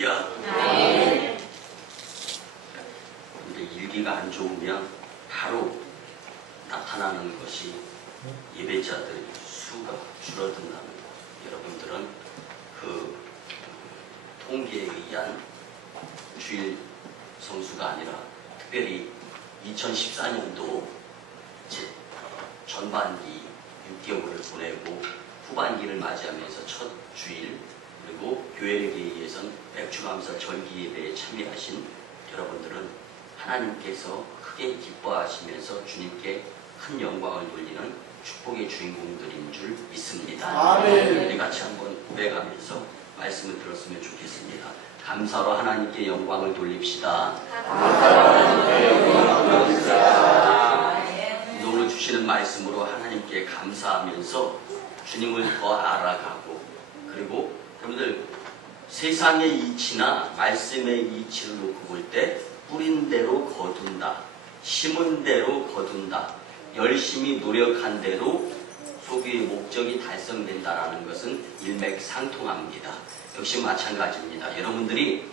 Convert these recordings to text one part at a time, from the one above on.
할렐루야. 네. 근데 일기가 안 좋으면 바로 나타나는 것이 예배자들의 수가 줄어든다는 것. 여러분들은 그 통계에 의한 주일 성수가 아니라 특별히 2014년도 전반기 6개월을 보내고 후반기를 맞이하면서 첫 주일 그리고 교회에 의해선 맥주감사 절기 예배에 참여하신 여러분들은 하나님께서 크게 기뻐하시면서 주님께 큰 영광을 돌리는 축복의 주인공들인 줄 믿습니다. 아멘. 우리 같이 한번 고백하면서 말씀을 들었으면 좋겠습니다. 감사로 하나님께 영광을 돌립시다. 오늘 주시는 말씀으로 하나님께 감사하면서 주님을 더 알아가고, 그리고 여러분들 세상의 이치나 말씀의 이치를 놓고 볼 때 뿌린 대로 거둔다, 심은 대로 거둔다, 열심히 노력한 대로 소비의 목적이 달성된다라는 것은 일맥상통합니다. 역시 마찬가지입니다. 여러분들이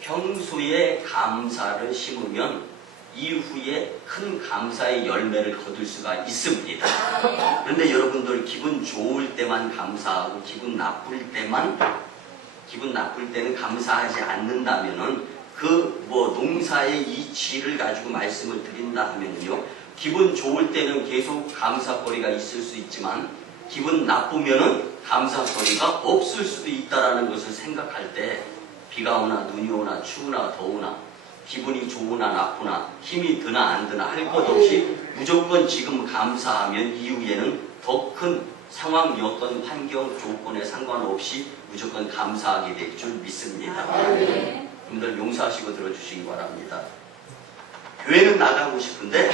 평소에 감사를 심으면 이후에 큰 감사의 열매를 거둘 수가 있습니다. 그런데 여러분들 기분 좋을 때만 감사하고 기분 나쁠 때는 감사하지 않는다면은 그 농사의 이치를 가지고 말씀을 드린다 하면요, 기분 좋을 때는 계속 감사거리가 있을 수 있지만 기분 나쁘면은 감사거리가 없을 수도 있다라는 것을 생각할 때 비가 오나 눈이 오나 추우나 더우나 기분이 좋으나 나쁘나 힘이 드나 안 드나 할 것 없이 무조건 지금 감사하면 이후에는 더 큰 상황, 여건, 환경, 조건에 상관없이 무조건 감사하게 될 줄 믿습니다. 여러분들 용서하시고 들어주시기 바랍니다. 교회는 나가고 싶은데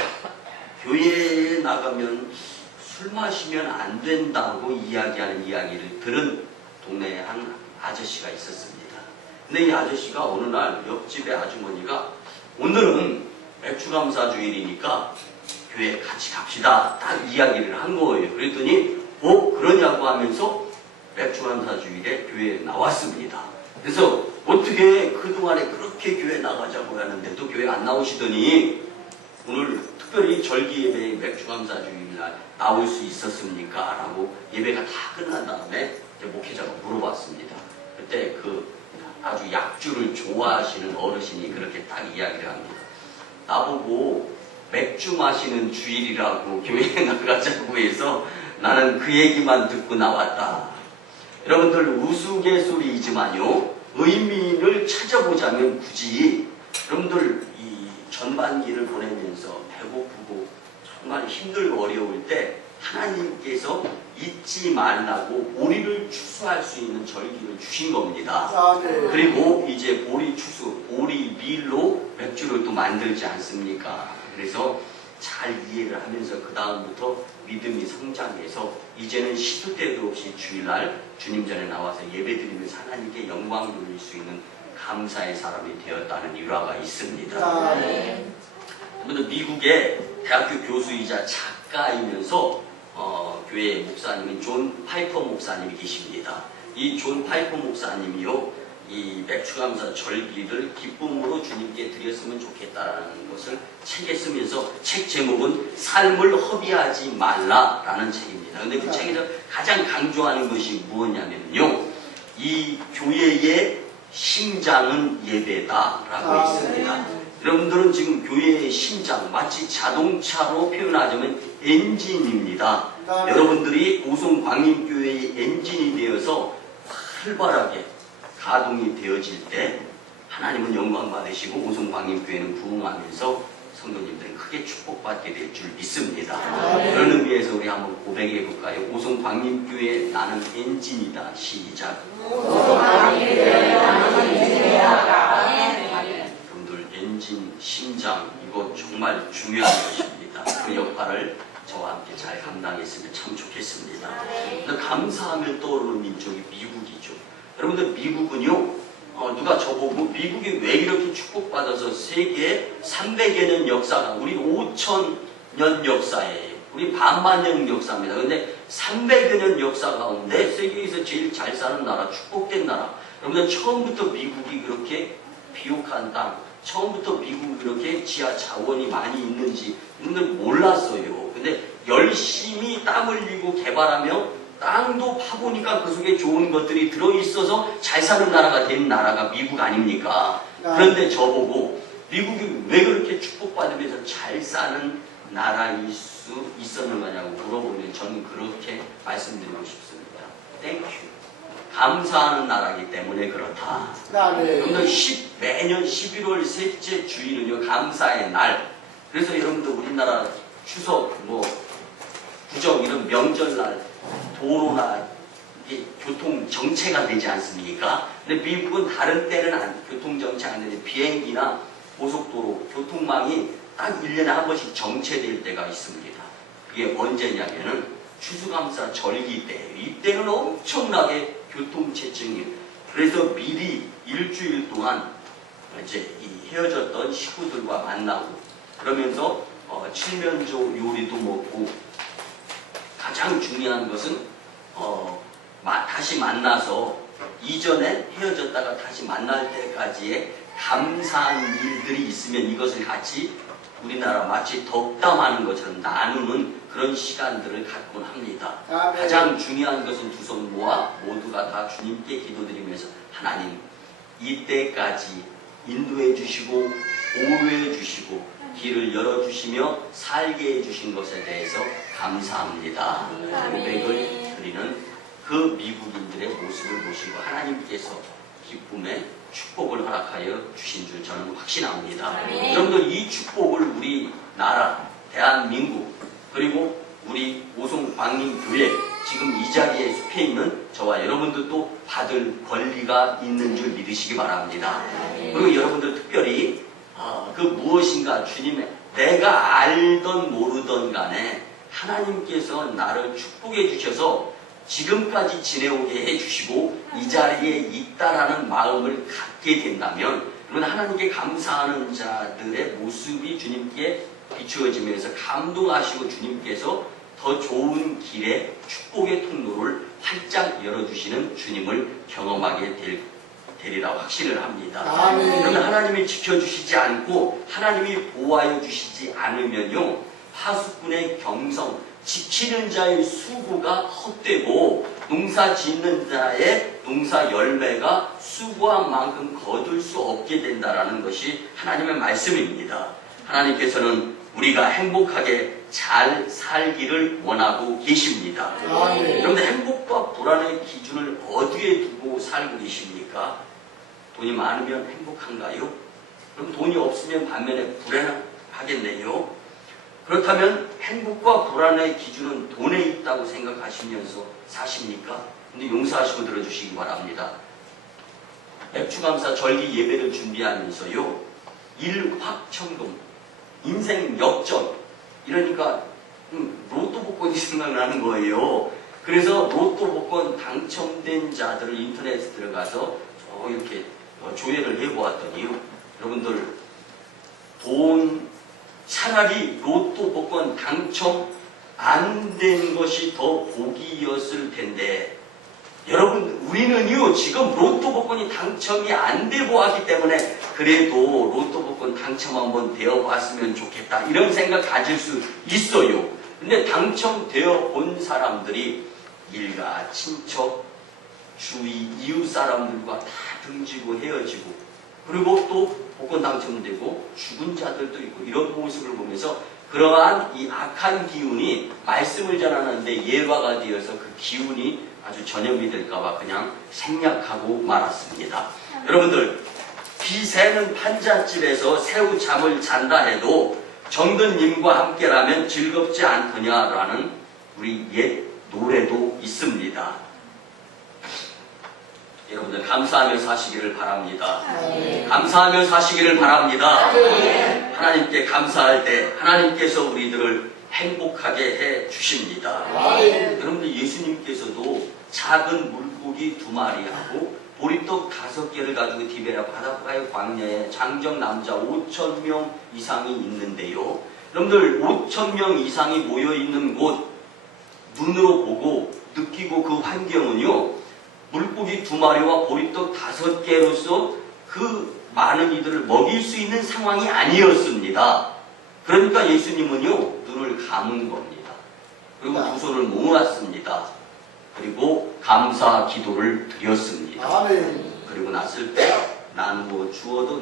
교회에 나가면 술 마시면 안 된다고 이야기하는 이야기를 들은 동네에 한 아저씨가 있었습니다. 근데 이 아저씨가 어느 날 옆집의 아주머니가 오늘은 맥주감사 주일이니까 교회 같이 갑시다 딱 이야기를 한 거예요. 그랬더니 그러냐고 하면서 맥주감사 주일에 교회에 나왔습니다. 그래서 어떻게 그동안에 그렇게 교회 나가자고 하는데도 교회 안 나오시더니 오늘 특별히 절기 예배에 맥주감사 주일날 나올 수 있었습니까? 라고 예배가 다 끝난 다음에 목회자가 물어봤습니다. 그때 아주 약주를 좋아하시는 어르신이 그렇게 딱 이야기를 합니다. 나보고 맥주 마시는 주일이라고 교회에 나가자고 해서 나는 그 얘기만 듣고 나왔다. 여러분들 우스갯소리이지만요, 의미를 찾아보자면 굳이 여러분들 이 전반기를 보내면서 배고프고 정말 힘들고 어려울 때 하나님께서 잊지 말라고 보리를 추수할 수 있는 절기를 주신 겁니다. 그리고 이제 보리 추수, 보리 밀로 맥주를 또 만들지 않습니까? 그래서 잘 이해를 하면서 그 다음부터 믿음이 성장해서 이제는 시도 때도 없이 주일날 주님 전에 나와서 예배드리면서 하나님께 영광 돌릴 수 있는 감사의 사람이 되었다는 일화가 있습니다. 그런데 미국의 대학교 교수이자 작가이면서 교회 목사님인 존 파이퍼 목사님이 계십니다. 이 존 파이퍼 목사님이요, 이 맥주감사 절기를 기쁨으로 주님께 드렸으면 좋겠다라는 것을 책에 쓰면서 책 제목은 삶을 허비하지 말라라는 책입니다. 그런데 그 책에서 가장 강조하는 것이 무엇이냐면요, 이 교회의 심장은 예배다라고 있습니다. 여러분들은 지금 교회의 심장, 마치 자동차로 표현하자면 엔진입니다. 여러분들이 오송광림교회의 엔진이 되어서 활발하게 가동이 되어질 때 하나님은 영광 받으시고 오송광림교회는 부흥하면서 성도님들은 크게 축복받게 될 줄 믿습니다. 그런 의미에서 우리 한번 고백해 볼까요? 오송광림교회 나는 엔진이다. 시작. 오송광림교회 나는 엔진이다. 여러분들 엔진, 심장 이거 정말 중요한 것입니다. 그 역할을 저와 함께 잘 감당했으면 참 좋겠습니다. 근데 감사하면 떠오르는 민족이 미국이죠. 여러분들 미국은요, 누가 저보고 미국이 왜 이렇게 축복받아서 세계에 300여 년 역사가, 우리 5,000년 역사에 우리 반만년 역사입니다. 근데 300여 년 역사 가운데 세계에서 제일 잘 사는 나라, 축복된 나라. 여러분들 처음부터 미국이 그렇게 비옥한 땅, 처음부터 미국이 그렇게 지하 자원이 많이 있는지 여러분들 몰랐어요. 근데 열심히 땀 흘리고 개발하며 땅도 파보니까 그 속에 좋은 것들이 들어있어서 잘 사는 나라가 된 나라가 미국 아닙니까? 그런데 저보고 미국이 왜 그렇게 축복받으면서 잘 사는 나라일 수 있었는 거냐고 물어보면 저는 그렇게 말씀드리고 싶습니다. 땡큐. 감사하는 나라이기 때문에 그렇다. 여러분들 매년 11월 셋째 주일은요 감사의 날. 그래서 여러분들 우리나라 추석, 구정 이런 명절날 도로나 이게 교통 정체가 되지 않습니까? 근데 미국은 다른 때는 교통 정체 안 되는데 비행기나 고속도로 교통망이 딱 1년에 한 번씩 정체될 때가 있습니다. 그게 언제냐면은 추수감사 절기 때. 이때는 엄청나게 교통체증이에요. 그래서 미리 일주일 동안 이제 이 헤어졌던 식구들과 만나고 그러면서 칠면조 요리도 먹고 가장 중요한 것은 다시 만나서 이전에 헤어졌다가 다시 만날 때까지의 감사한 일들이 있으면 이것을 같이 우리나라 마치 덕담하는 것처럼 나누는 그런 시간들을 갖곤 합니다. 가장 중요한 것은 두 손 모아 모두가 다 주님께 기도드리면서 하나님 이때까지 인도해 주시고 보호해 주시고 길을 열어주시며 살게 해주신 것에 대해서 감사합니다. 고백을 드리는 그 미국인들의 모습을 보시고 하나님께서 기쁨의 축복을 허락하여 주신 줄 저는 확신합니다. 여러분들 이 축복을 우리나라 대한민국 그리고 우리 오송 광림교회 지금 이 자리에 속해 있는 저와 여러분들도 받을 권리가 있는 줄 믿으시기 바랍니다. 그리고 여러분들 특별히 그 무엇인가 주님의 내가 알던 모르던 간에 하나님께서 나를 축복해 주셔서 지금까지 지내오게 해주시고 이 자리에 있다라는 마음을 갖게 된다면 그러면 하나님께 감사하는 자들의 모습이 주님께 비추어지면서 감동하시고 주님께서 더 좋은 길에 축복의 통로를 활짝 열어주시는 주님을 경험하게 되리라 확신을 합니다. 그러면 하나님이 지켜주시지 않고 하나님이 보호하여 주시지 않으면요 파수꾼의 경성 지키는 자의 수고가 헛되고 농사 짓는 자의 농사 열매가 수고한 만큼 거둘 수 없게 된다라는 것이 하나님의 말씀입니다. 하나님께서는 우리가 행복하게 잘 살기를 원하고 계십니다. 그런데 행복과 불안의 기준을 어디에 두고 살고 계십니까? 돈이 많으면 행복한가요? 그럼 돈이 없으면 반면에 불안하겠네요. 그렇다면 행복과 불안의 기준은 돈에 있다고 생각하시면서 사십니까? 근데 용서하시고 들어주시기 바랍니다. 맥주감사 절기 예배를 준비하면서요 일확천금, 인생 역전 이러니까 로또 복권이 생각나는 거예요. 그래서 로또 복권 당첨된 자들을 인터넷에 들어가서 이렇게 조회를 해보았더니요 여러분들 차라리 로또 복권 당첨 안 된 것이 더 복이었을 텐데 여러분 우리는요 지금 로또 복권이 당첨이 안 되고 하기 때문에 그래도 로또 복권 당첨 한번 되어봤으면 좋겠다 이런 생각 가질 수 있어요. 근데 당첨되어 본 사람들이 일가 친척 주위 이웃 사람들과 다 등지고 헤어지고 그리고 또 복권 당첨되고 죽은 자들도 있고 이런 모습을 보면서 그러한 이 악한 기운이 말씀을 전하는데 예화가 되어서 그 기운이 아주 전염이 될까봐 그냥 생략하고 말았습니다. 여러분들 비 새는 판잣집에서 새우 잠을 잔다 해도 정든님과 함께라면 즐겁지 않더냐라는 우리 옛 노래도 있습니다. 여러분들 감사하며 사시기를 바랍니다. 감사하며 사시기를 바랍니다. 하나님께 감사할 때 하나님께서 우리들을 행복하게 해 주십니다. 여러분들 예수님께서도 작은 물고기 2마리하고 보리떡 5개를 가지고 디베라 바닷가의 광야에 장정 남자 5,000명 이상이 있는데요. 여러분들 5,000명 이상이 모여있는 곳 눈으로 보고 느끼고 그 환경은요, 물고기 2마리와 보리떡 5개로서 그 많은 이들을 먹일 수 있는 상황이 아니었습니다. 그러니까 예수님은요, 눈을 감은 겁니다. 그리고 2손을 모았습니다. 그리고 감사 기도를 드렸습니다. 아멘. 그리고 났을 때 나누어 주어도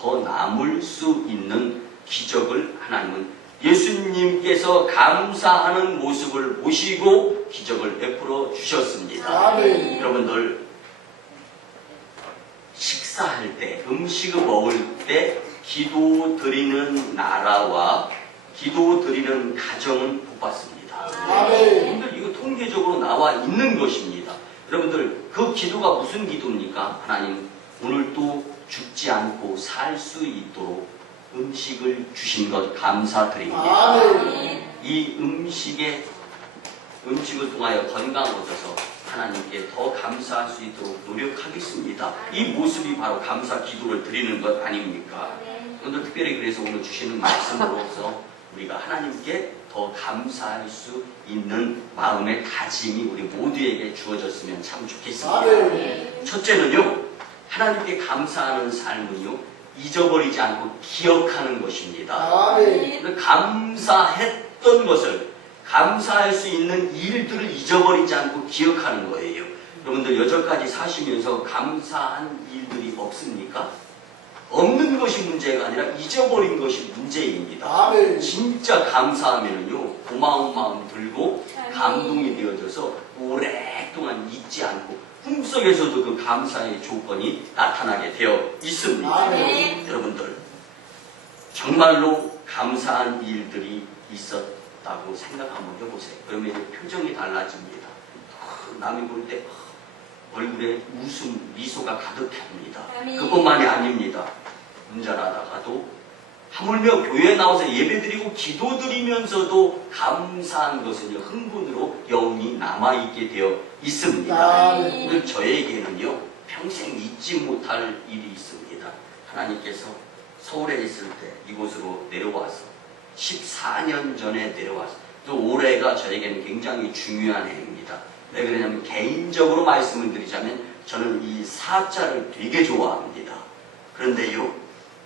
더 남을 수 있는 기적을 하나님은 예수님께서 감사하는 모습을 보시고 기적을 베풀어 주셨습니다. 아멘. 여러분들 식사할 때, 음식을 먹을 때 기도 드리는 나라와 기도 드리는 가정은 복받습니다. 아멘. 여러분들 이거 통계적으로 나와 있는 것입니다. 여러분들 그 기도가 무슨 기도입니까? 하나님 오늘도 죽지 않고 살 수 있도록 음식을 주신 것 감사드립니다. 아멘. 이 음식을 통하여 건강 얻어서 하나님께 더 감사할 수 있도록 노력하겠습니다. 이 모습이 바로 감사 기도를 드리는 것 아닙니까? 오늘 특별히 그래서 오늘 주시는 말씀으로서 우리가 하나님께 더 감사할 수 있는 마음의 다짐이 우리 모두에게 주어졌으면 참 좋겠습니다. 아멘. 첫째는요, 하나님께 감사하는 삶은요, 잊어버리지 않고 기억하는 것입니다. 아멘. 감사했던 것을, 감사할 수 있는 일들을 잊어버리지 않고 기억하는 거예요. 여러분들 여전까지 사시면서 감사한 일들이 없습니까? 없는 것이 문제가 아니라 잊어버린 것이 문제입니다. 아멘. 진짜 감사하면요, 고마운 마음 들고 감동이 되어져서 오랫동안 잊지 않고 꿈속에서도 그 감사의 조건이 나타나게 되어 있습니다. 아멘. 여러분들 정말로 감사한 일들이 있었다고 생각 한번 해보세요. 그러면 이제 표정이 달라집니다. 남이 볼 때 얼굴에 웃음, 미소가 가득합니다. 그것만이 아닙니다. 운전하다가도 하물며 교회에 나와서 예배드리고 기도드리면서도 감사한 것은요, 흥분으로 영이 남아있게 되어 있습니다. 오늘 저에게는요, 평생 잊지 못할 일이 있습니다. 하나님께서 서울에 있을 때 이곳으로 내려와서 14년 전에 내려와서 또 올해가 저에게는 굉장히 중요한 해입니다. 왜 그러냐면 개인적으로 말씀을 드리자면 저는 이 사자를 되게 좋아합니다. 그런데요,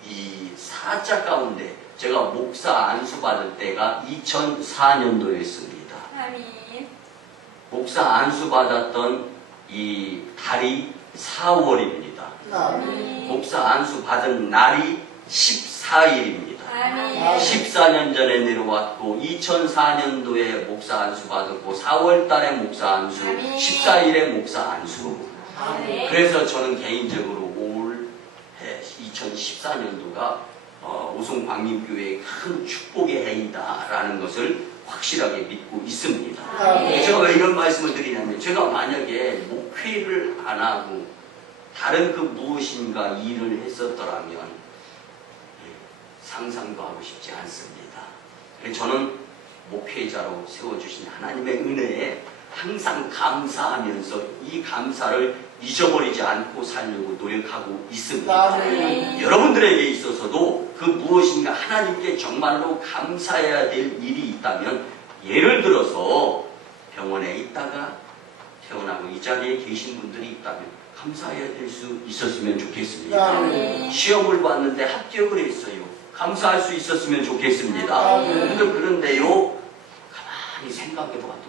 이 사자 가운데 제가 목사 안수 받을 때가 2004년도였습니다. 목사 안수 받았던 이 달이 4월입니다. 아멘. 목사 안수 받은 날이 14일입니다. 14년 전에 내려왔고 2004년도에 목사 안수 받았고 4월 달에 목사 안수, 14일에 목사 안수. 그래서 저는 개인적으로 올해 2014년도가 오송 광림교회의 큰 축복의 해이다라는 것을 확실하게 믿고 있습니다. 제가 왜 이런 말씀을 드리냐면, 제가 만약에 목회를 안 하고 다른 그 무엇인가 일을 했었더라면 상상도 하고 싶지 않습니다. 저는 목회자로 세워주신 하나님의 은혜에 항상 감사하면서 이 감사를 잊어버리지 않고 살려고 노력하고 있습니다. 여러분들에게 있어서도 그 무엇인가 하나님께 정말로 감사해야 될 일이 있다면, 예를 들어서 병원에 있다가 태어나고 이 자리에 계신 분들이 있다면 감사해야 될 수 있었으면 좋겠습니다. 시험을 봤는데 합격을 했어요. 감사할 수 있었으면 좋겠습니다. 그런데요, 가만히 생각해봐도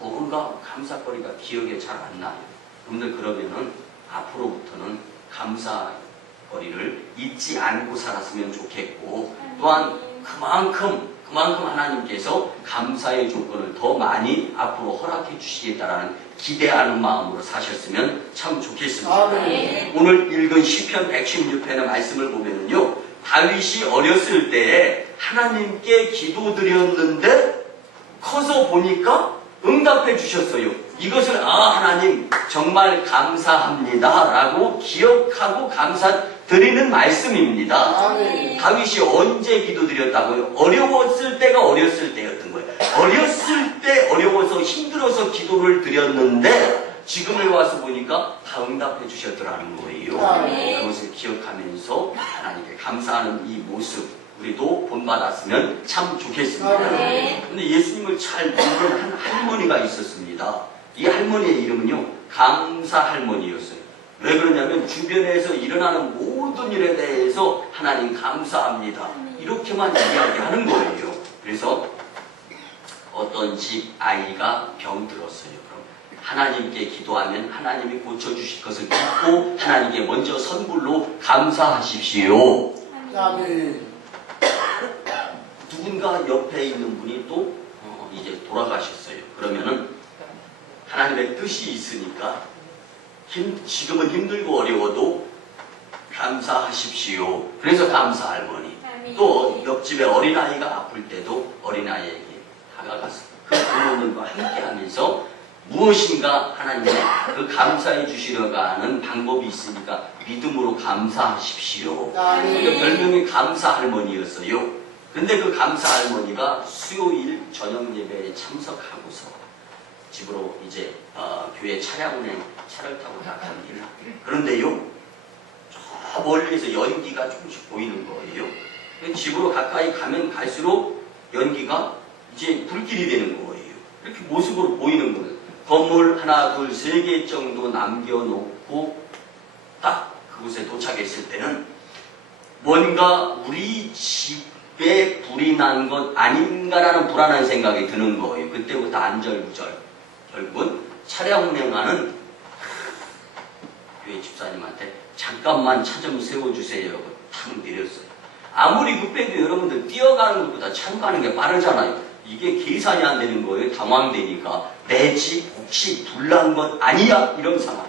뭔가 감사거리가 기억에 잘 안 나요. 여러분들 그러면은 앞으로부터는 감사거리를 잊지 않고 살았으면 좋겠고, 또한 그만큼 하나님께서 감사의 조건을 더 많이 앞으로 허락해 주시겠다라는 기대하는 마음으로 사셨으면 참 좋겠습니다. 오늘 읽은 시편 116편의 말씀을 보면요, 다윗이 어렸을 때에 하나님께 기도드렸는데 커서 보니까 응답해 주셨어요. 이것을 하나님 정말 감사합니다 라고 기억하고 감사드리는 말씀입니다. 다윗이 언제 기도드렸다고요? 어려웠을 때가 어렸을 때였던 거예요. 어렸을 때 어려워서 힘들어서 기도를 드렸는데 지금에 와서 보니까 다 응답해 주셨더라는 거예요. 그것을 기억하면서 하나님께 감사하는 이 모습 우리도 본받았으면 참 좋겠습니다. 아멘. 근데 예수님을 잘 모르는 한 할머니가 있었습니다. 이 할머니의 이름은요, 감사 할머니였어요. 왜 그러냐면 주변에서 일어나는 모든 일에 대해서 하나님 감사합니다, 이렇게만 이야기하는 거예요. 그래서 어떤 집 아이가 병들었어요. 그럼 하나님께 기도하면 하나님이 고쳐주실 것을 믿고 하나님께 먼저 선불로 감사하십시오. 아멘. 누군가 옆에 있는 분이 또 이제 돌아가셨어요. 그러면은 하나님의 뜻이 있으니까 지금은 힘들고 어려워도 감사하십시오. 그래서 감사 할머니. 또 옆집에 어린아이가 아플 때도 어린아이에게 다가가서 그 부모님과 함께하면서 무엇인가 하나님의 그 감사해 주시려가 하는 방법이 있으니까 믿음으로 감사하십시오. 그러니까 별명이 감사 할머니였어요. 근데 그 감사 할머니가 수요일 저녁 예배에 참석하고서 집으로 이제 교회 차량운행 차를 타고 나갑니다. 그런데요, 저 멀리에서 연기가 조금씩 보이는 거예요. 집으로 가까이 가면 갈수록 연기가 이제 불길이 되는 거예요. 이렇게 모습으로 보이는 거예요. 건물 하나, 둘, 세 개 정도 남겨놓고 딱 그곳에 도착했을 때는 뭔가 우리 집에 불이 난 것 아닌가라는 불안한 생각이 드는 거예요. 그때부터 안절부절. 결국은 차량 운행하는 교회 집사님한테 잠깐만 차 좀 세워주세요. 탁 내렸어요. 아무리 급해도 여러분들 뛰어가는 것보다 차 가는 게 빠르잖아요. 이게 계산이 안 되는 거예요. 당황되니까 내 집 혹시 불난 건 아니야? 이런 상황.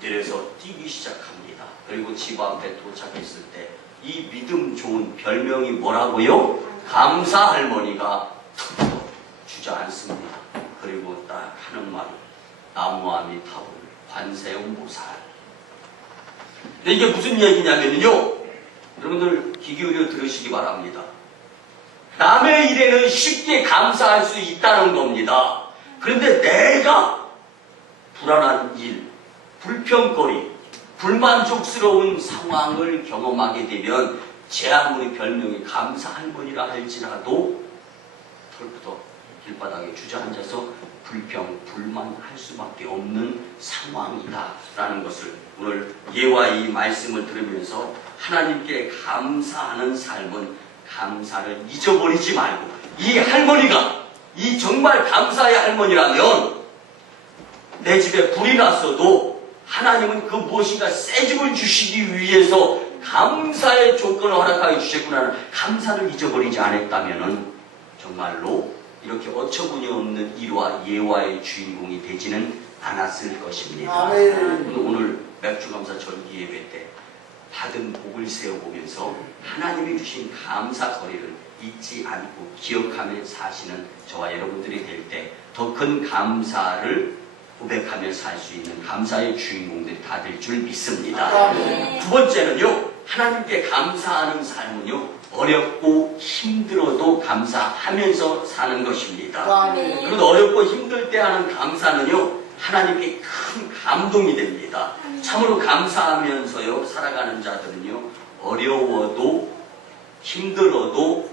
내려서 뛰기 시작합니다. 그리고 집 앞에 도착했을 때 이 믿음 좋은 별명이 뭐라고요? 감사 할머니가 툭툭 주저앉습니다. 그리고 딱 하는 말이 나무아미타불 관세음보살. 근데 이게 무슨 얘기냐면요, 여러분들 귀 기울여 들으시기 바랍니다. 남의 일에는 쉽게 감사할 수 있다는 겁니다. 그런데 내가 불안한 일, 불평거리, 불만족스러운 상황을 경험하게 되면 제 아무리 별명이 감사 할머니라 할지라도 털부터 길바닥에 주저앉아서 불평, 불만할 수밖에 없는 상황이다라는 것을 오늘 예와 이 말씀을 들으면서 하나님께 감사하는 삶은 감사를 잊어버리지 말고, 이 할머니가 이 정말 감사의 할머니라면 내 집에 불이 났어도 하나님은 그 무엇인가 새 집을 주시기 위해서 감사의 조건을 허락하여 주셨구나, 감사를 잊어버리지 않았다면 정말로 이렇게 어처구니 없는 일화 예화의 주인공이 되지는 않았을 것입니다. 아멘. 오늘 맥주감사 절기 예배 때 받은 복을 세어보면서 하나님이 주신 감사거리를 잊지 않고 기억하며 사시는 저와 여러분들이 될 때 더 큰 감사를 고백하며 살 수 있는 감사의 주인공들이 다 될 줄 믿습니다. 아멘. 두 번째는요, 하나님께 감사하는 삶은요, 어렵고 힘들어도 감사하면서 사는 것입니다. 아멘. 그런데 어렵고 힘들 때 하는 감사는요, 하나님께 큰 감동이 됩니다. 참으로 감사하면서요 살아가는 자들은요, 어려워도 힘들어도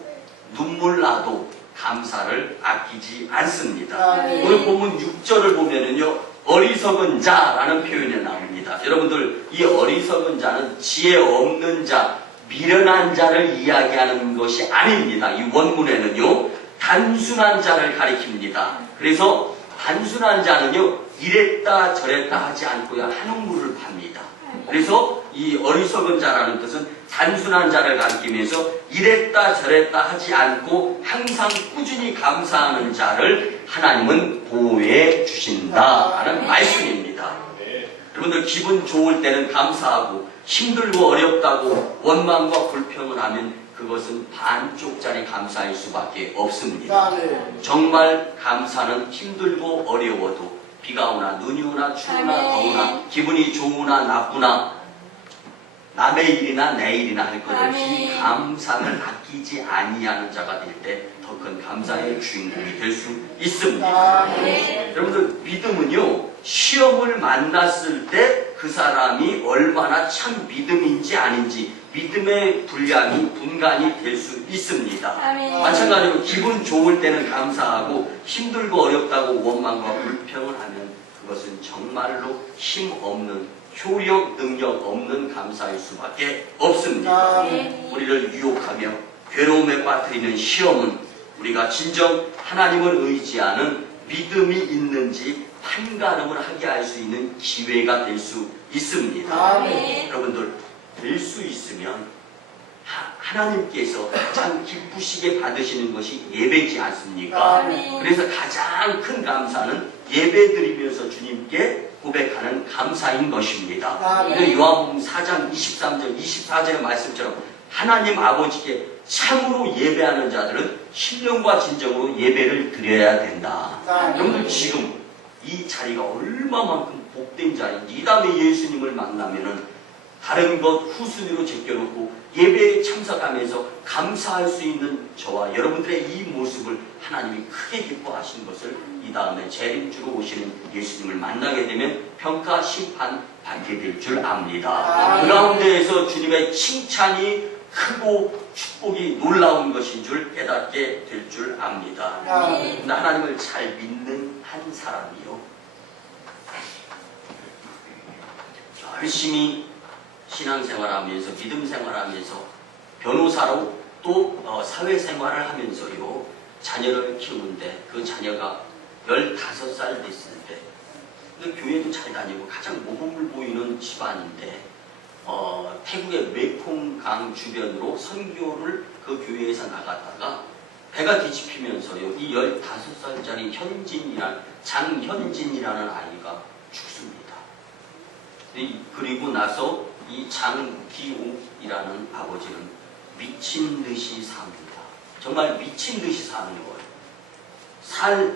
눈물 나도 감사를 아끼지 않습니다. 아멘. 오늘 본문 6절을 보면은요, 어리석은 자라는 표현이 나옵니다. 여러분들, 이 어리석은 자는 지혜 없는 자, 미련한 자를 이야기하는 것이 아닙니다. 이 원문에는요, 단순한 자를 가리킵니다. 그래서 단순한 자는요, 이랬다 저랬다 하지 않고요, 한옥물을 팝니다. 그래서 이 어리석은 자라는 뜻은 단순한 자를 가리키면서 이랬다 저랬다 하지 않고 항상 꾸준히 감사하는 자를 하나님은 보호해 주신다라는 말씀입니다. 여러분들, 기분 좋을 때는 감사하고 힘들고 어렵다고 원망과 불평을 하면 그것은 반쪽짜리 감사일 수밖에 없습니다. 아멘. 정말 감사는 힘들고 어려워도 비가 오나 눈이 오나 추우나 아멘. 더우나 기분이 좋으나 나쁘나 남의 일이나 내 일이나 할 것 없이 아멘. 감사를 아끼지 아니하는 자가 될 때 더 큰 감사의 주인공이 될 수 있습니다. 아멘. 여러분들, 믿음은요, 시험을 만났을 때 그 사람이 얼마나 참 믿음인지 아닌지 믿음의 분간이 될 수 있습니다. 아멘. 마찬가지로 기분 좋을 때는 감사하고 힘들고 어렵다고 원망과 불평을 하면 그것은 정말로 힘없는 효력, 능력 없는 감사일 수밖에 없습니다. 우리를 유혹하며 괴로움에 빠뜨리는 시험은 우리가 진정 하나님을 의지하는 믿음이 있는지 판가름을 하게 할 수 있는 기회가 될 수 있습니다. 여러분들 될 수 있으면 하나님께서 가장 기쁘시게 받으시는 것이 예배지 않습니까? 그래서 가장 큰 감사는 예배드리면서 주님께 고백하는 감사인 것입니다. 요한복음 4장 23절 24절의 말씀처럼 하나님 아버지께 참으로 예배하는 자들은 신령과 진정으로 예배를 드려야 된다. 여러분들 지금 이 자리가 얼마만큼 복된 자리인지, 이 다음에 예수님을 만나면은 다른 것 후순위로 제껴놓고 예배에 참석하면서 감사할 수 있는 저와 여러분들의 이 모습을 하나님이 크게 기뻐하신 것을 이 다음에 재림주로 오시는 예수님을 만나게 되면 평가 심판 받게 될 줄 압니다. 그 가운데에서 주님의 칭찬이 크고 축복이 놀라운 것인 줄 깨닫게 될 줄 압니다. 근데 하나님을 잘 믿는 한 사람이요, 열심히 신앙생활하면서 믿음생활하면서 변호사로 또 사회생활을 하면서요 자녀를 키우는데, 그 자녀가 15살 됐을 때 교회도 잘 다니고 가장 모범을 보이는 집안인데 태국의 메콩강 주변으로 선교를 그 교회에서 나갔다가 배가 뒤집히면서요 이 15살짜리 장현진이라는 아이가 죽습니다. 그리고 나서 이 장기옥이라는 아버지는 미친 듯이 삽니다. 정말 미친 듯이 사는 거예요.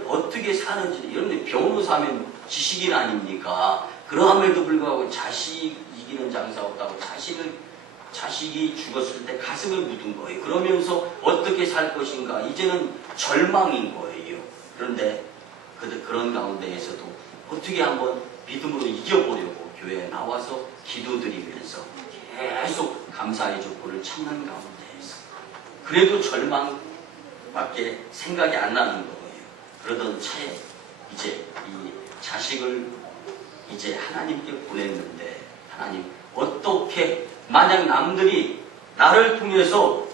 어떻게 사는지. 여러분들 변호사면 지식인 아닙니까? 그러함에도 불구하고 자식 이기는 장사 없다고 자식이 죽었을 때 가슴을 묻은 거예요. 그러면서 어떻게 살 것인가. 이제는 절망인 거예요. 그런데 그런 가운데에서도 어떻게 한번 믿음으로 이겨보려고 교회에 나와서 기도드리면서 계속 감사의 조건을 찾는 가운데에서 그래도 절망밖에 생각이 안 나는 거예요. 그러던 차에 이제 이 자식을 이제 하나님께 보냈는데, 하나님 어떻게 만약 남들이 나를 통해서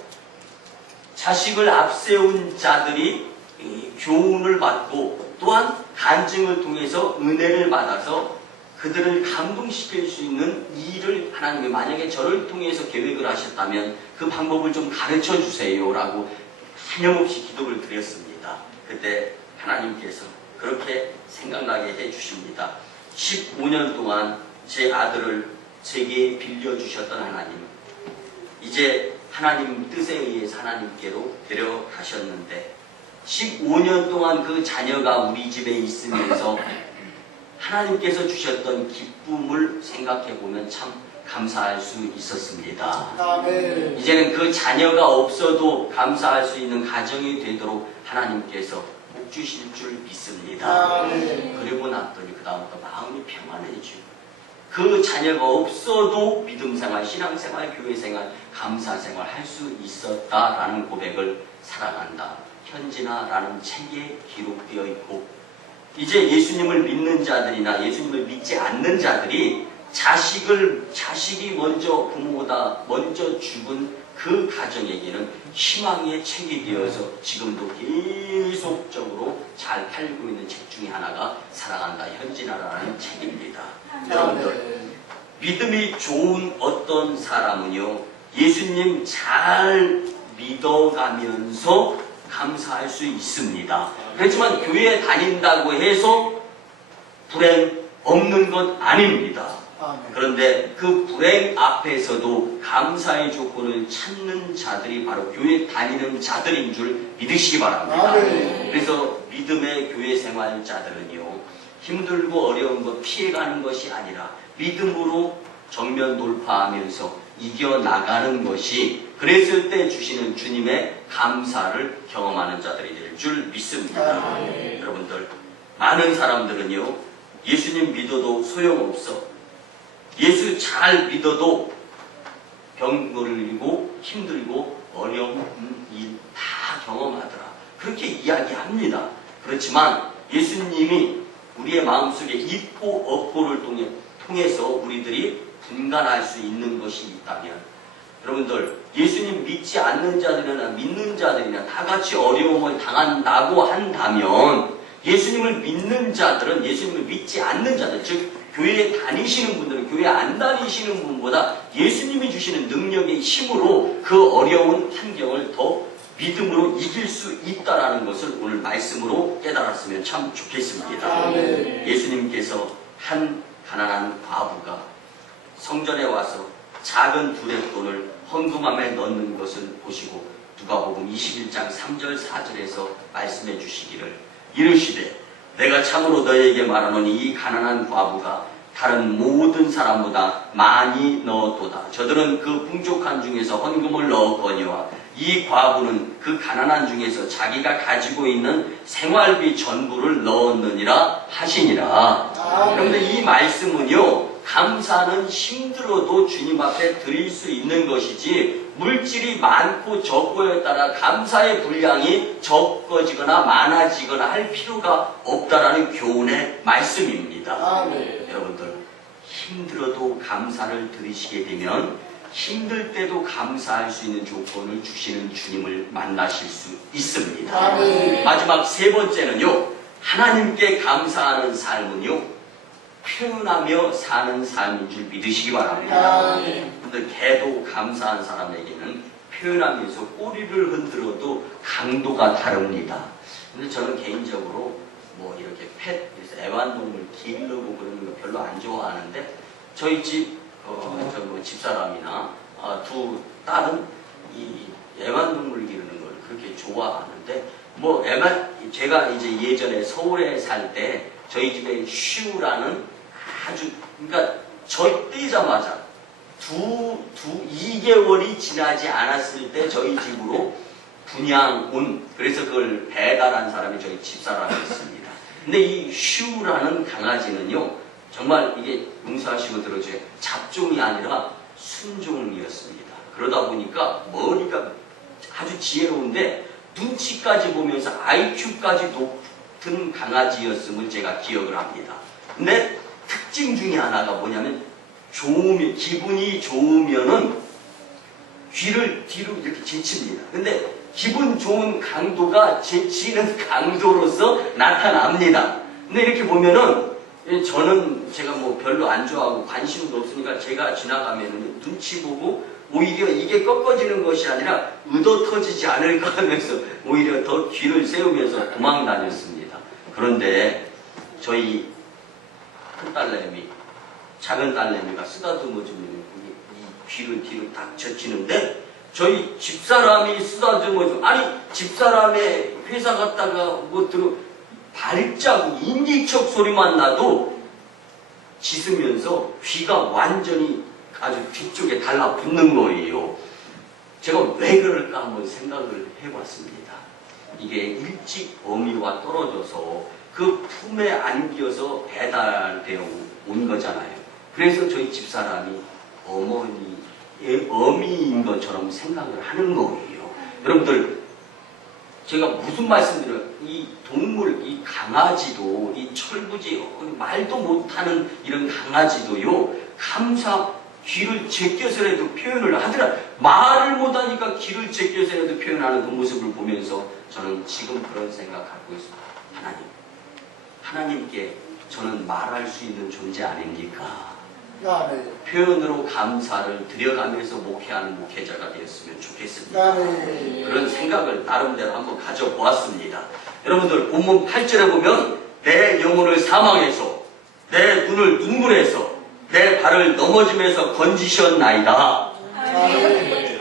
자식을 앞세운 자들이 교훈을 받고 또한 간증을 통해서 은혜를 받아서 그들을 감동시킬 수 있는 일을 하나님이 만약에 저를 통해서 계획을 하셨다면 그 방법을 좀 가르쳐 주세요 라고 하염없이 기도를 드렸습니다. 그때 하나님께서 그렇게 생각나게 해주십니다. 15년 동안 제 아들을 제게 빌려주셨던 하나님, 이제 하나님 뜻에 의해서 하나님께로 데려가셨는데 15년 동안 그 자녀가 우리 집에 있으면서 하나님께서 주셨던 기쁨을 생각해보면 참 감사할 수 있었습니다. 아멘. 이제는 그 자녀가 없어도 감사할 수 있는 가정이 되도록 하나님께서 복 주실 줄 믿습니다. 그리고 났더니 그 다음부터 마음이 평안해지고 그 자녀가 없어도 믿음생활, 신앙생활, 교회생활, 감사생활 할 수 있었다라는 고백을 살아간다. 현진아라는 책에 기록되어 있고, 이제 예수님을 믿는 자들이나 예수님을 믿지 않는 자들이 자식이 먼저 부모보다 먼저 죽은 그 가정에게는 희망의 책이 되어서 지금도 계속적으로 잘 팔고 있는 책 중에 하나가 사랑한다 현진아라는 책입니다. 여러분들, 믿음이 좋은 어떤 사람은요 예수님 잘 믿어가면서 감사할 수 있습니다. 그렇지만 교회에 다닌다고 해서 불행 없는 것 아닙니다. 그런데 그 불행 앞에서도 감사의 조건을 찾는 자들이 바로 교회 다니는 자들인 줄 믿으시기 바랍니다. 그래서 믿음의 교회 생활자들은요 힘들고 어려운 것 피해가는 것이 아니라 믿음으로 정면 돌파하면서 이겨나가는 것이, 그랬을 때 주시는 주님의 감사를 경험하는 자들이 될 줄 믿습니다. 여러분들, 많은 사람들은요 예수님 믿어도 소용없어, 예수 잘 믿어도 병 걸리고 힘들고 어려운 일 다 경험하더라. 그렇게 이야기합니다. 그렇지만 예수님이 우리의 마음속에 있고 없고를 통해서 우리들이 분간할 수 있는 것이 있다면, 여러분들 예수님 믿지 않는 자들이나 믿는 자들이나 다 같이 어려움을 당한다고 한다면, 예수님을 믿는 자들은 예수님을 믿지 않는 자들, 즉 교회에 다니시는 분들은 교회 안 다니시는 분보다 예수님이 주시는 능력의 힘으로 그 어려운 환경을 더 믿음으로 이길 수 있다라는 것을 오늘 말씀으로 깨달았으면 참 좋겠습니다. 예수님께서 한 가난한 과부가 성전에 와서 작은 두레돈을 헌금함에 넣는 것을 보시고 누가복음 21장 3절 4절에서 말씀해 주시기를 이르시되 내가 참으로 너희에게 말하노니 이 가난한 과부가 다른 모든 사람보다 많이 넣었도다. 저들은 그 풍족한 중에서 헌금을 넣었거니와 이 과부는 그 가난한 중에서 자기가 가지고 있는 생활비 전부를 넣었느니라 하시니라. 그런데 이 말씀은요, 감사는 힘들어도 주님 앞에 드릴 수 있는 것이지 물질이 많고 적고에 따라 감사의 분량이 적어지거나 많아지거나 할 필요가 없다라는 교훈의 말씀입니다. 여러분들 힘들어도 감사를 드리시게 되면 힘들 때도 감사할 수 있는 조건을 주시는 주님을 만나실 수 있습니다. 마지막 세 번째는요, 하나님께 감사하는 삶은요, 표현하며 사는 삶인 줄 믿으시기 바랍니다. 근데 개도 감사한 사람에게는 표현하면서 꼬리를 흔들어도 강도가 다릅니다. 근데 저는 개인적으로 뭐 이렇게 그래서 애완동물 기르고 그러는 거 별로 안 좋아하는데, 저희 집 집사람이나 두 딸은 이 애완동물 기르는 걸 그렇게 좋아하는데, 뭐 제가 이제 예전에 서울에 살 때 저희 집에 슈라는 아주, 그러니까 저 떼자마자 2개월이 지나지 않았을 때 저희 집으로 분양 온, 그래서 그걸 배달한 사람이 저희 집사람이었습니다. 근데 이 슈라는 강아지는요, 정말 이게 용서하시고 들어줘요. 잡종이 아니라 순종이었습니다. 그러다 보니까 머리가 아주 지혜로운데 눈치까지 보면서 IQ까지 높은 강아지였음을 제가 기억을 합니다. 근데 특징 중에 하나가 뭐냐면, 기분이 좋으면은 귀를 뒤로 이렇게 제칩니다. 근데 기분 좋은 강도가 제치는 강도로서 나타납니다. 근데 이렇게 보면은 저는 제가 뭐 별로 안 좋아하고 관심도 없으니까 제가 지나가면은 눈치 보고 오히려 이게 꺾어지는 것이 아니라 의도 터지지 않을까 하면서 오히려 더 귀를 세우면서 도망 다녔습니다. 그런데 저희 큰 딸내미, 작은 딸내미가 쓰다듬어주면 이 귀를 뒤로 딱 젖히는데, 저희 집사람이 쓰다듬어주면, 아니 집사람의 회사 갔다가 뭐 발자국, 인기척 소리만 나도 짖으면서 귀가 완전히 아주 뒤쪽에 달라붙는 거예요. 제가 왜 그럴까 한번 생각을 해봤습니다. 이게 일찍 어미와 떨어져서 그 품에 안겨서 배달되어 온 거잖아요. 그래서 저희 집사람이 어미인 것처럼 생각을 하는 거예요. 여러분들, 제가 무슨 말씀드려요? 이 동물, 이 강아지도, 이 철부지, 말도 못하는 이런 강아지도요, 귀를 제껴서라도 표현을 하더라. 말을 못하니까 귀를 제껴서라도 표현하는 그 모습을 보면서 저는 지금 그런 생각 갖고 있습니다. 하나님께 저는 말할 수 있는 존재 아닙니까? 표현으로 감사를 드려가면서 목회하는 목회자가 되었으면 좋겠습니다. 그런 생각을 나름대로 한번 가져보았습니다. 여러분들, 본문 8절에 보면 내 영혼을 사망해서 내 눈을 눈물에서 내 발을 넘어짐에서 건지셨나이다.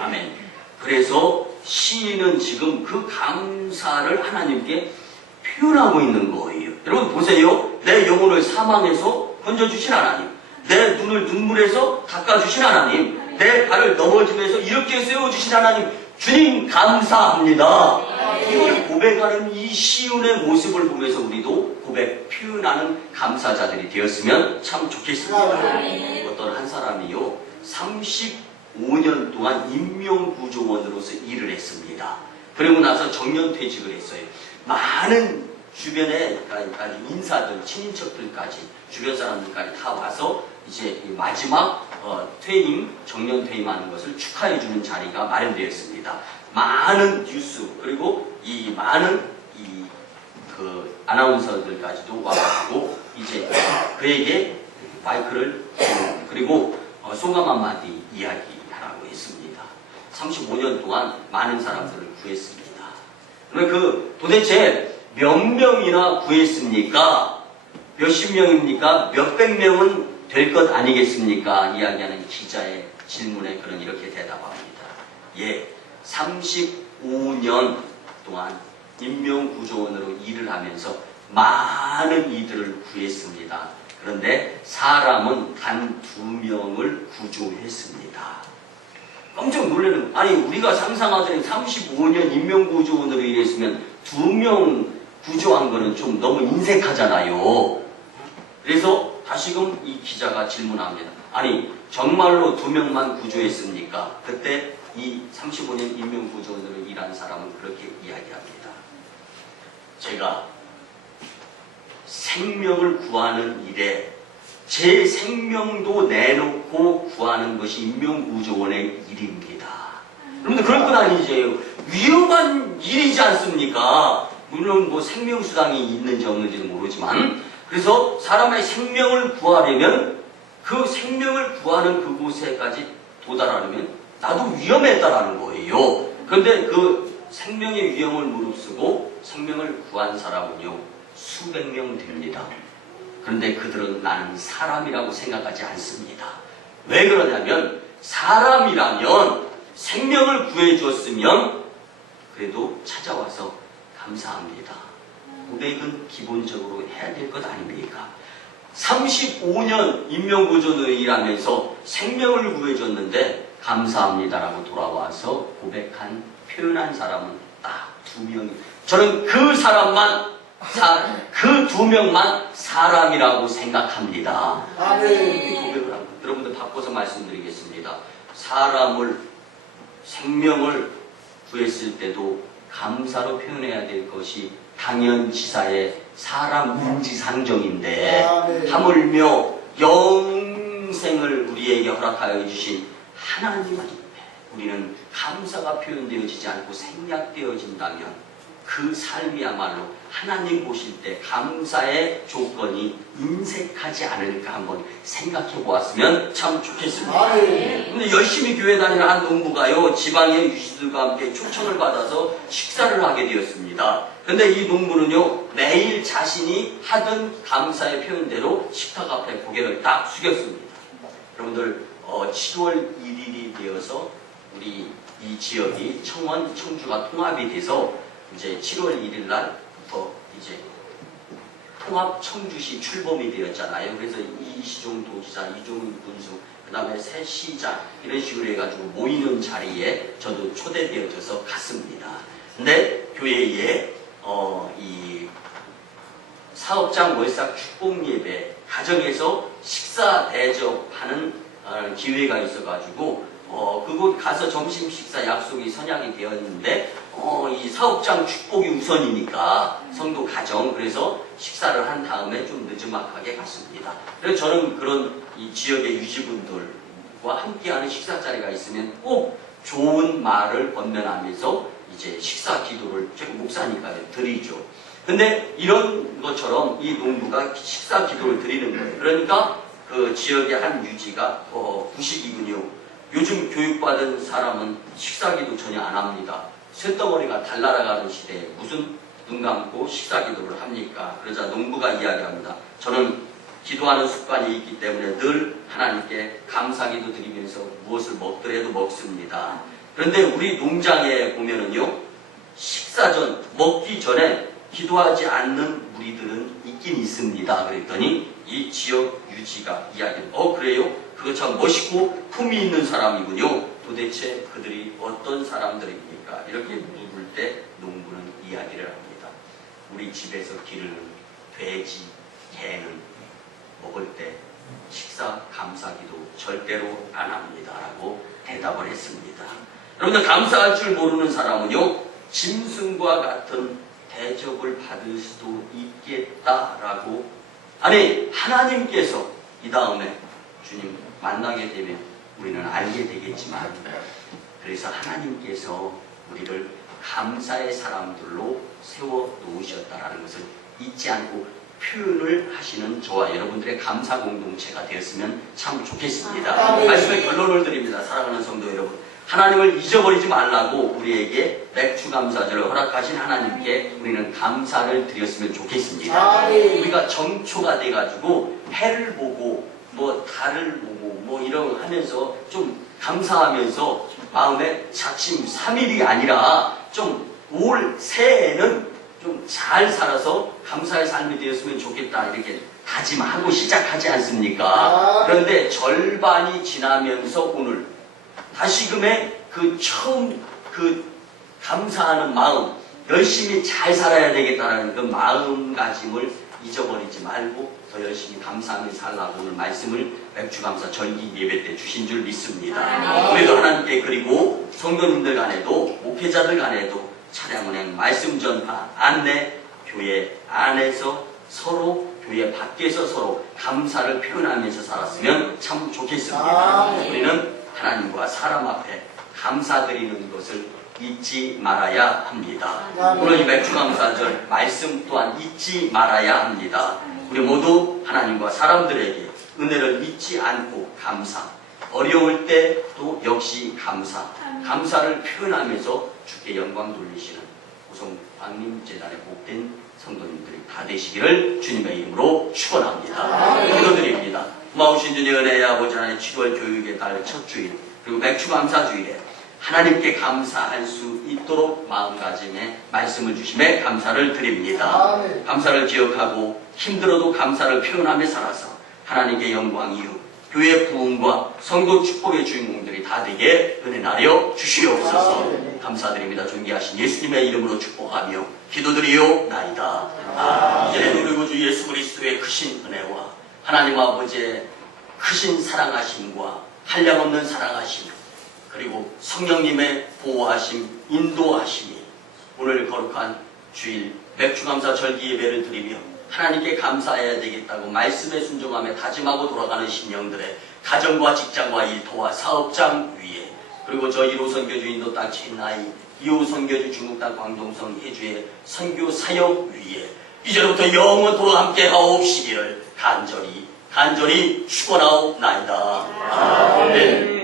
아멘. 그래서 시인은 지금 그 감사를 하나님께 표현하고 있는 거예요. 여러분 보세요. 내 영혼을 사망해서 건져주신 하나님, 내 눈을 눈물에서 닦아주신 하나님, 내 발을 넘어짐에서 이렇게 세워주신 하나님, 주님 감사합니다. 이걸 고백하는 이 시온의 모습을 보면서 우리도 고백 표현하는 감사자들이 되었으면 참 좋겠습니다. 어떤 한 사람이요 35년 동안 임명구조원으로서 일을 했습니다. 그리고 나서 정년퇴직을 했어요. 많은 주변에 인사들, 친인척들까지 주변 사람들까지 다 와서 이제 마지막 퇴임, 정년 퇴임하는 것을 축하해주는 자리가 마련되었습니다. 많은 뉴스 그리고 이 많은 그 아나운서들까지도 와가지고 이제 그에게 마이크를 주고 그리고 소감 한마디 이야기하라고 했습니다. 35년 동안 많은 사람들을 구했습니다. 그러면 도대체 몇 명이나 구했습니까? 몇십 명입니까? 몇백 명은 될 것 아니겠습니까? 이야기하는 기자의 질문에 그는 이렇게 대답합니다. 예, 35년 동안 임명구조원으로 일을 하면서 많은 이들을 구했습니다. 그런데 사람은 단 2명을 구조했습니다. 깜짝 놀라는, 아니 우리가 상상하던 35년 임명구조원으로 일했으면 2명 구조한 거는 좀 너무 인색하잖아요. 그래서 다시금 이 기자가 질문합니다. 아니 정말로 2명만 구조했습니까? 그때 이 35년 임명구조원으로 일한 사람은 그렇게 이야기합니다. 제가 생명을 구하는 일에 제 생명도 내놓고 구하는 것이 임명구조원의 일입니다. 여러분들 그럴 건 아니죠. 위험한 일이지 않습니까? 물론 뭐 생명수당이 있는지 없는지는 모르지만 그래서 사람의 생명을 구하려면 그 생명을 구하는 그곳에까지 도달하려면 나도 위험했다라는 거예요. 그런데 그 생명의 위험을 무릅쓰고 생명을 구한 사람은요 수백 명 됩니다. 그런데 그들은 나는 사람이라고 생각하지 않습니다. 왜 그러냐면 사람이라면 생명을 구해주었으면 그래도 찾아와서 감사합니다. 고백은 기본적으로 해야 될 것 아닙니까? 35년 임명구조원으로 일하면서 생명을 구해줬는데 감사합니다라고 돌아와서 고백한 표현한 사람은 딱 2명이. 저는 그 사람만 그 2명만 사람이라고 생각합니다. 이렇게 고백을 합니다. 여러분들 바꿔서 말씀드리겠습니다. 생명을 구했을 때도 감사로 표현해야 될 것이 당연지사의 사람 인지상정인데 하물며 영생을 우리에게 허락하여 주신 하나님 앞에 우리는 감사가 표현되어지지 않고 생략되어진다면 그 삶이야말로 하나님 보실 때 감사의 조건이 인색하지 않을까 한번 생각해 보았으면 참 좋겠습니다. 근데 열심히 교회 다니는 한 농부가요 지방의 유시들과 함께 초청을 받아서 식사를 하게 되었습니다. 근데 이 농부는요 매일 자신이 하던 감사의 표현대로 식탁 앞에 고개를 딱 숙였습니다. 여러분들 7월 1일이 되어서 우리 이 지역이 청원, 청주가 통합이 돼서 이제 7월 1일 날부터 이제 통합 청주시 출범이 되었잖아요. 그래서 이시종 도지사, 이종훈 군수, 그 다음에 새 시장 이런 식으로 해가지고 모이는 자리에 저도 초대되어져서 갔습니다. 근데 교회에 이 사업장 월삭 축복 예배 가정에서 식사 대접하는 기회가 있어가지고 그곳 가서 점심 식사 약속이 선약이 되었는데 이 사업장 축복이 우선이니까 성도 가정 그래서 식사를 한 다음에 좀 늦지막하게 갔습니다. 그래서 저는 그런 이 지역의 유지분들과 함께하는 식사 자리가 있으면 꼭 좋은 말을 건면하면서 이제 식사 기도를 제가 목사니까 드리죠. 근데 이런 것처럼 이 농부가 식사 기도를 드리는 거예요. 그러니까 그 지역의 한 유지가 구식이군요. 요즘 교육받은 사람은 식사기도 전혀 안 합니다. 쇳덩어리가 달날아가는 시대에 무슨 눈 감고 식사기도를 합니까? 그러자 농부가 이야기합니다. 저는 기도하는 습관이 있기 때문에 늘 하나님께 감사기도 드리면서 무엇을 먹더라도 먹습니다. 그런데 우리 농장에 보면은요 식사 전 먹기 전에 기도하지 않는 무리들은 있긴 있습니다. 그랬더니 이 지역 유지가 이야기를 그래요? 그거 참 멋있고 품이 있는 사람이군요. 도대체 그들이 어떤 사람들입니까? 어떻습니까? 이렇게 물을 때 농부는 이야기를 합니다. 우리 집에서 기르는 돼지, 개는 먹을 때 식사 감사기도 절대로 안 합니다 라고 대답을 했습니다. 여러분들, 감사할 줄 모르는 사람은요, 짐승과 같은 대접을 받을 수도 있겠다라고. 아니, 하나님께서 이 다음에 주님 만나게 되면 우리는 알게 되겠지만, 그래서 하나님께서 우리를 감사의 사람들로 세워 놓으셨다라는 것을 잊지 않고 표현을 하시는 저와 여러분들의 감사 공동체가 되었으면 참 좋겠습니다. 말씀의 결론을 드립니다. 사랑하는 성도 여러분, 하나님을 잊어버리지 말라고 우리에게 맥주 감사절을 허락하신 하나님께 우리는 감사를 드렸으면 좋겠습니다. 우리가 정초가 돼가지고 해를 보고 뭐 달을 보고 뭐 이런 하면서 좀 감사하면서 마음에 작심 삼일이 아니라 좀 올 새해에는 좀 잘 살아서 감사의 삶이 되었으면 좋겠다 이렇게 다짐하고 시작하지 않습니까? 그런데 절반이 지나면서 오늘 다시금의 그 처음 그 감사하는 마음, 열심히 잘 살아야 되겠다는 그 마음가짐을 잊어버리지 말고 더 열심히 감사하며 살라고 오늘 말씀을 맥주감사 절기 예배 때 주신 줄 믿습니다. 우리도 하나님께, 그리고 성도님들 간에도 목회자들 간에도 차량 운행, 말씀 전파, 안내, 교회 안에서 서로, 교회 밖에서 서로 감사를 표현하면서 살았으면 참 좋겠습니다. 우리는 하나님과 사람 앞에 감사드리는 것을 잊지 말아야 합니다. 오늘 이 맥주감사절 말씀 또한 잊지 말아야 합니다. 우리 모두 하나님과 사람들에게 은혜를 잊지 않고 감사, 어려울 때 또 역시 감사, 감사를 표현하면서 주께 영광 돌리시는 우성 광림재단의 복된 성도님들이 다 되시기를 주님의 이름으로 축원합니다. 기도드립니다. 고마우신 주님, 은혜의 아버지 하나님, 7월 교육의 달 첫 주일, 그리고 맥주감사 주일에 하나님께 감사할 수 있도록 마음가짐에 말씀을 주심에 감사를 드립니다. 감사를 기억하고 힘들어도 감사를 표현하며 살아서 하나님께 영광, 이유, 교회 부흥과 성도 축복의 주인공들이 다 되게 은혜 나려 주시옵소서. 감사드립니다. 존귀하신 예수님의 이름으로 축복하며 기도드리옵나이다. 이제는 우리 구주 예수 그리스도의 크신 은혜와 하나님 아버지의 크신 사랑하심과 한량없는 사랑하심, 그리고 성령님의 보호하심, 인도하심이 오늘 거룩한 주일 맥주감사 절기 예배를 드리며 하나님께 감사해야 되겠다고 말씀에 순종하며 다짐하고 돌아가는 심령들의 가정과 직장과 일터와 사업장 위에, 그리고 저 1호 선교주 인도 땅 첸나이, 2호 선교주 중국 땅 광동성 해주의 선교 사역 위에 이제부터 영원토록 함께 하옵시기를 간절히 축원하옵나이다. 아멘.